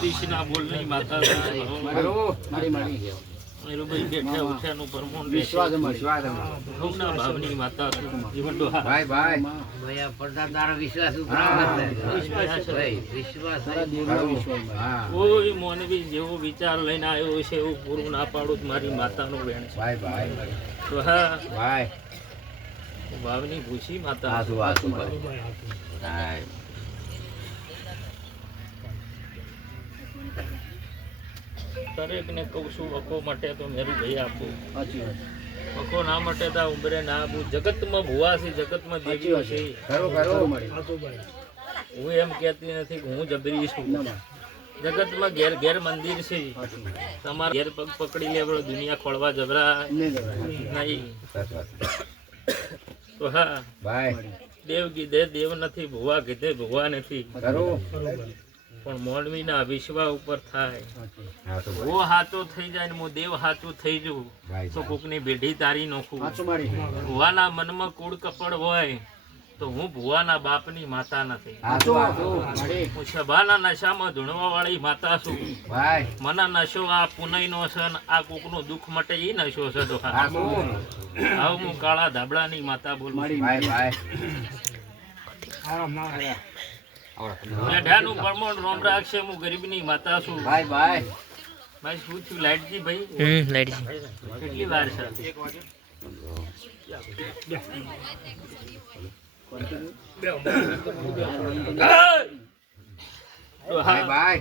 બત્રીસ ના બોલ નહીં માતા માતા છે. જેવો વિચાર લઈને આવ્યો છે એવું પૂરું ના પાડું મારી માતાનું નું છે. ભાઈ ભાઈ. ડોહા ભાઈ. ભાવની ભૂસી માતા દરેકને કહું છું અખો માટે તો મેરું ભાઈ આપું. સાચી વાત. વખો ના માટે તા ઉંબરે ના બુ જગતમાં ભુવા છે જગતમાં દેવી છે. હું એમ કહેતી નથી કે હું જબરી છું. જગતમાં ઘેર ઘેર મંદિર છે. તમારે ઘેર પગ પકડી લે દુનિયા ખોળવા જબરા નહીં. તો હા. ભાઈ દેવ કીધે દેવ નથી ભુવા કીધે ભુવા નથી. ખરું. પણ મોડવીના વિશ્વા ઉપર થાય. સાચી. હા હાચો થઈ જાય ને હું દેવ હાથું થઈ જઉં. તો કોકની બેઢી તારી નોખું. ભુવાના મનમાં કુળ કપડ હોય તો હું ભુવાના બાપની માતા નથી. હું સભાના નશામાં ધૂણવા વાળી માતા છું. મને નશો આ પુનઈનો છે આ આ કોકનું દુઃખ માટે એ નશો છે તો હવે હું કાળા ધાબળાની માતા બોલું ભાઈ પરમોણ રોમ રાખશે હું ગરીબની માતા છું. ભાઈ ભાઈ ભાઈ શું લાઈટજી ભાઈ? હમ લાઈટ કેટલી વાર છે? ભાઈ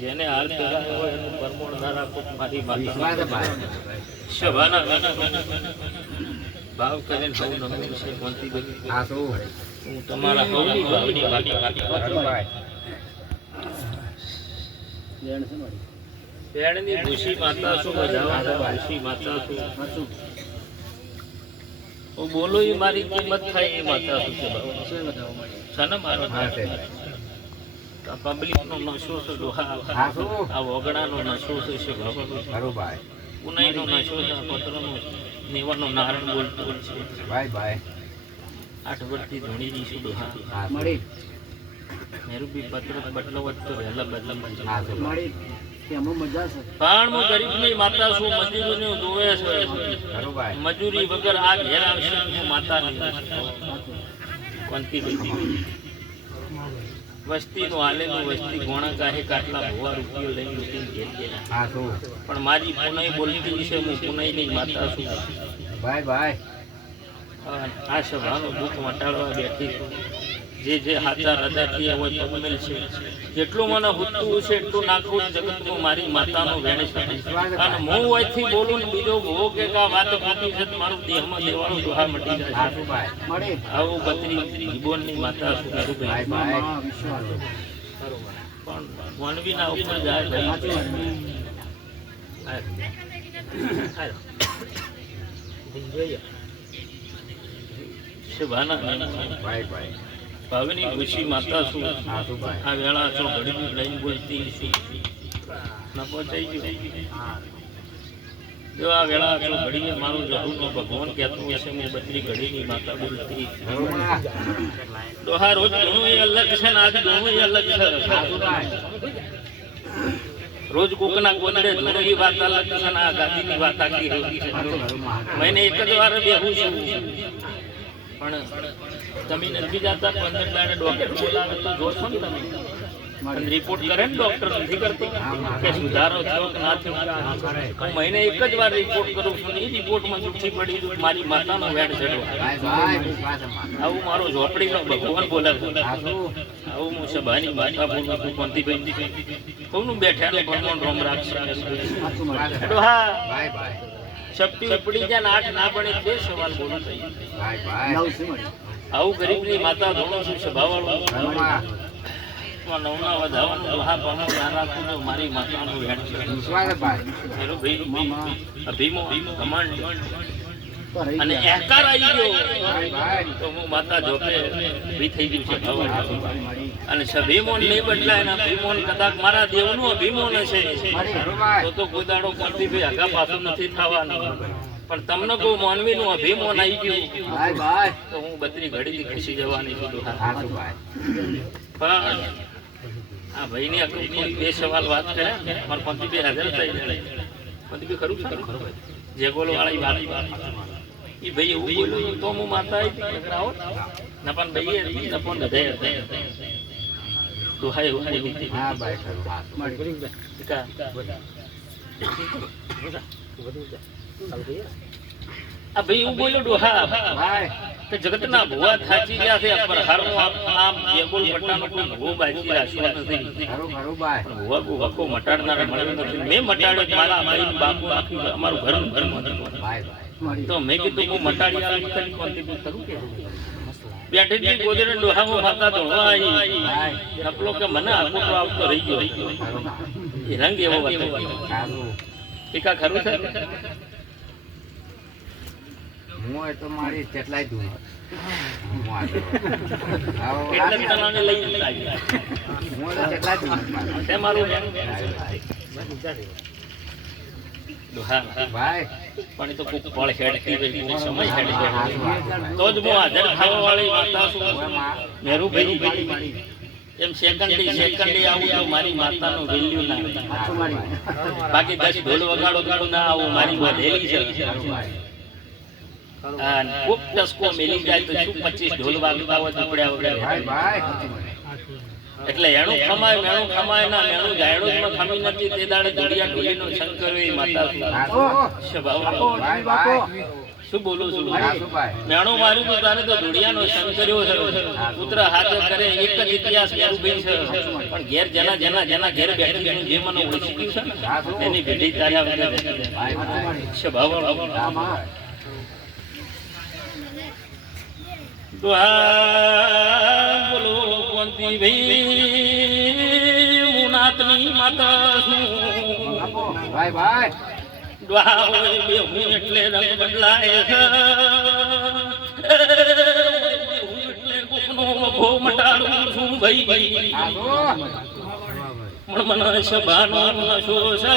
જેને હાલ હોય એનું પરમોણ ના રાખો મારી છે માતા સભાના ગાના ગાના ભાવ કરીને સૌ નમ્ર છે બની હું તમારા ભાવની ભૂસી માતા ભૂસી માતા છું હું બોલું એ મારી કિંમત થાય એ માતા શું છે છે ને મારો પબ્લિકનો નશો છે આ વગડાનો નશો છે છે ભાઈ. ઉનાઈનો નશો છે પત્રનો નીવાનો નારણ બોલતો છે. ભાઈ ભાઈ. આઠ વર્ષથી ધૂણી દઈશું ડોહા મળી. મારી મેરુબી પત્ર બદલો વધતો વહેલા બદલા મળી. પણ હું ગરીબની માતા છું મજૂરીને જોવે છે. મજૂરી વગર આ ઘેર આવશે હું માતા નહીં. સાચું કોંતી વસ્તીનું હાલેલું વસ્તી ગોણા કાહે કાટલા ભોવા રૂપિયો લઈને લૂંટીને ઘેર ગયા પણ મારી પુનઈ બોલતી છે હું પુનઈની માતા છું. ભાઈ ભાઈ. આ સભાનું દુઃખ મટાડવા બેઠી છું. જે જે હાથા હૃદયથી થયા હોય પગમેલ છે. જેટલું મને હુતું છે એટલું નાખું જગતનું મારી માતાનું વેણ છે. અને હું અહીંથી બોલું ને બીજો ભો કે આ વાત ખોટી છે મારું દેહમાં દેવાનું દુહા મટી જાય આવું બત્રી જીવનની માતા છું પણ વનવીના ઉપર જાય ભાઈ. સાચી ભાઈ ભાઈ. ભાવની ખુશી માતા શું? આ વેળા છો ઘડી લઈને બોલતી છું ના પહોંચાઈ ગયું. જો આ વેળા છો ઘડીએ મારું જરૂરનો ભગવાન કહેતો હશે હું બત્રી ઘડીની માતા બોલતી. ડોહા રોજ ઘણું એ અલગ છે ને આજે ઘણું એ અલગ છે. રોજ કોકના ઘણું એ વાત અલગ છે ને આ ગાદીની વાત આખી હોતી છે. મહિને એક જ વાર બેહું છું. પણ તમે નથી જતા? પંદર દાડે ડોક્ટર બોલાવે તો જોશો ને તમે. રિપોર્ટ કરે ને ડોક્ટર નથી કરતો? કે સુધારો થયો કે ના થયો? હું મહિને એક જ વાર રિપોર્ટ કરું છું એ રિપોર્ટમાં જુઠ્ઠી પડી મારી માતાનો વેડ ચડવા આવું મારો ઝોપડીનો ભગવાન બોલે આવું હું સભાની માતા બોલું છું કોંતીભાઈ કોનું બેઠા ભગવાન રોમ રાખશે? ભાઈ શક્તિ ઉપડી જાય ને આઠ ના પડે તે સવાલ બોલું થઈ આવું ગરીબની માતા ધોણો છું માં નવના વધાવાનું દોહા પરમો ના રાખું તો મારી માતાનું વેણ છે. કમાન્ડ રહી અને. એહકાર આવી ગયો. તો હું માતા જોકે ભી થઈ ગયું છે. અને અભિમોન નહીં બદલાય ને અભિમોન કદાચ મારા દેવનું અભિમોન હશે તો તો કોઈ દાડો કોણથી ભાઈ આગા પાછું નથી થવાનું. પણ તમને કોઈ માનવીનું અભિમોન આવી ગયું. તો હું બત્રી ઘડી ખસી જવાની છું ભાઈ. પણ આ ભાઈ ની અકૃતિ બે સવાલ વાત કરે પણ પંથી બે હાજર થઈ જાય પંથી બે ખરું ખરું? ને? જે ગોલો વાળી વાત એ ભાઈ એવું બોલ્યું તો હું માતા આવી હતી કે આવો ના પણ ભાઈએ હતી નપન હૃદય હૃદય દોહાએ એવું હતું. હા ભાઈ કા? આ ભાઈ એવું બોલ્યો ડોહા ભાઈ. કે જગતના ભુવા થાચી ગયા છે પર હારનું આમ આમ બેગોલ પટ્ટાનો કોઈ ભૂવો બાજી રાખ્યો નથી. ભુવા બહુ વખો મટાડનાર મળે નથી. મેં મટાડ્યો મારા ભાઈ બાપુ આખી અમારું ઘર ઘર. ભાઈ ભાઈ. તો મેં કીધું હું મટાડી તને કોન્ટ્રીબ્યુટ કરું કે? બેઠી હતી ગોદરે ડોહામાં માતા ધોળવા આવી નપલો કે મને આકુટો આવતો રહી ગયો. એ રંગ એવો ટીકા ખરું છે? હું એ તો મારી કેટલાય દૂર હું કેટલાય દૂર મારું. તો કોક પળ હેડતી હોય કોક સમય હેડી હા, જાય તો જ આવું તો મારી માતાનું વેલ્યુ ના બાકી દસ ઢોલ વગાડો ગાડો ના આવું મારી વધેલી છે કોક ટસકો મેલી જાય તો પચીસ ઢોલ વાગતા હોય ભાઈ. એટલે એનું ખમાય, મેણું ખમાય ના, મેણું જાયડું માં ખમી નથી. તે દાડે દુડિયા ઢોલીનો શંકર એ માતા શું બોલું છું? મેણું માર્યું તો તારે તો દુડિયાનો શંકર્યો છે. પુત્ર હાજર કરે, એક જ ઇતિહાસ મેરુભાઈ છે. પણ ઘેર જેના જેના જેના ઘેર બેઠી જે મને ઓળખી છે એની ભેટી તાર્યા વગર છે કોંતી ભાઈ માતા છું ભાઈ ભાઈ બે એટલે રંગ બદલાય છે? ભાઈ ભાઈ પણ મને સભાનો નશો છે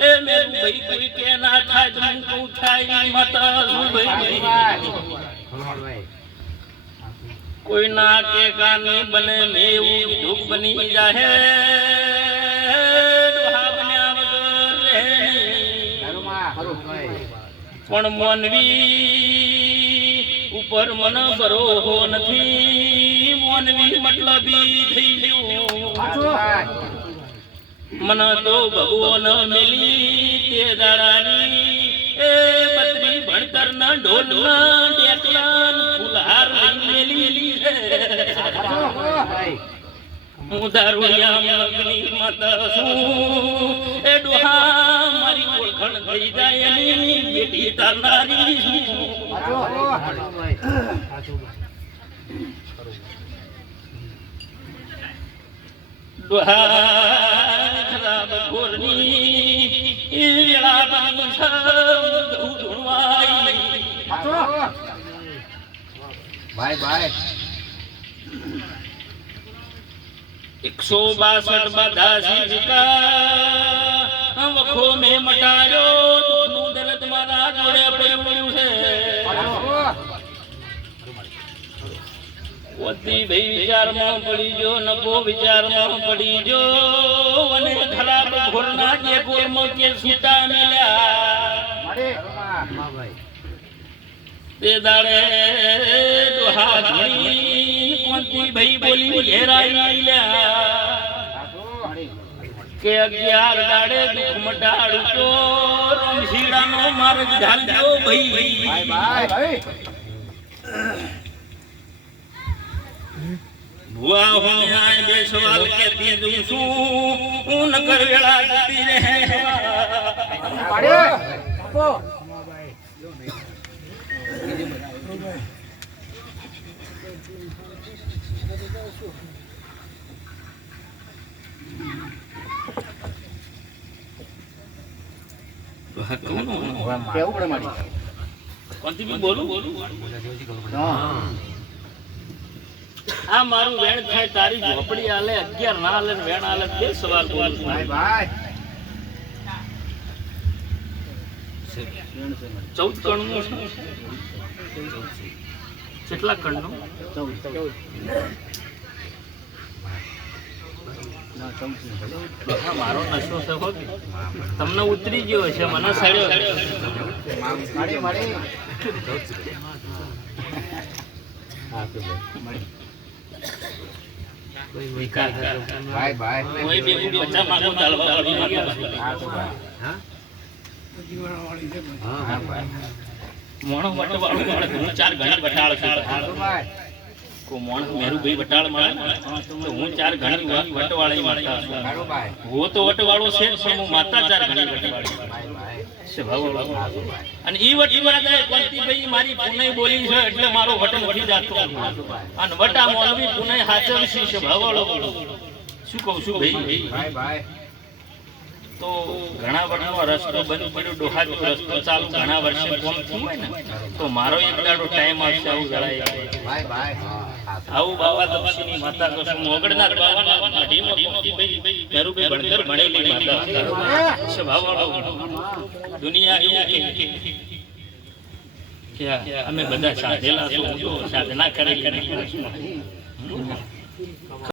એ મેરું ભાઈ કોઈ કે ના થાય તો કહું, થાય માતા છું ભાઈ ભાઈ. કોઈ ના કે કાની બને મેવું દુઃખ બની જાહે. પણ મોનવી ઉપર મન ભરોહો નથી. મોનવી મતલબ થઈ ગયું. મન તો ભગવાન મેલી તે દાડાની. એ ભણતર ના ઢોલ ના ડેકલા ફુલહાર લઈ હું દારૂડિયા મગની મત છું. એ ડોહા મારી ઓળખણ થઈ જાય એની બેટી ડોહા ખરાબ ઘોરની વેળા. ભાઈ ભાઈ એકસો બાસઠ બધા સિક્કા વખો મેં મટાડ્યો દુઃખનું દર્દ મારા જોડે પડ્યું છે. પોતી ભાઈ વિચારમાં પડી જો નકો વિચારમાં પડી જો અને ખરાબ ઘોરના જે ગોળમાં કે છૂટા મેલ્યા તે દાડે ડોહા ધણી કોંતી ભાઈ બોલી ઘેરાઈ લ્યા? કે અગિયાર દાડે દુઃખ મટાડું તો રમશીડાનો માર્ગ ઢાલજો ભાઈ. ભુવા હું આય બે સવાલ કેતી જઉં છું, હું નકર જતી રહે. કેવું પડે મારી કોંતી બી બોલું? બોલું આ મારું વેણ થાય તારી ઝોપડી આલે અગિયાર ના આલે વેણ આલે બે સવાલ બોલું ભાઈ ભાઈ. ચૌદ કણનું છે. કેટલા કણનું? ચૌદ ચૌદ. મારો નશો છે તમને ઉતરી ગયો છે મને સડ્યો. ભાઈ ભાઈ. હા? હા હા, મોણો હું ચાર ઘણી મોણસ મેરુભાઈ વટાળ મળે તો હું ચાર ઘણી વટવાળી માતા છું હું તો વટવાળો છે પણ હું માતા ચાર ઘણી વટવાળી. ભાઈ અને ઈ વટી વાળા કોંતીભાઈ મારી પુનઈ બોલી છે એટલે મારો વટન વટી જાતો ભાઈ. અને વટા મોલવી પુનઈ હાચવશી છે ભાવાળો શું કહું છું ભાઈ? તો ઘણા વર્ષનો રસ્તો બંધ પડ્યો ડોહાજો રસ્તો ચાલુ. ઘણા વર્ષે કોમ થયું હોય ને તો મારો એક દાડો ટાઈમ આવશે આવું જણાય તો આવું બાવા તપસ્વીની માતા કશું મોગડનાથ બાવાના મઢીમાં ભાઈ મેરુભાઈ ભણતર ભણેલી માતા સ્વભાવવાળો દુનિયા એવું કે અમે બધા સાધેલા છો સાધના કરેલી નથી.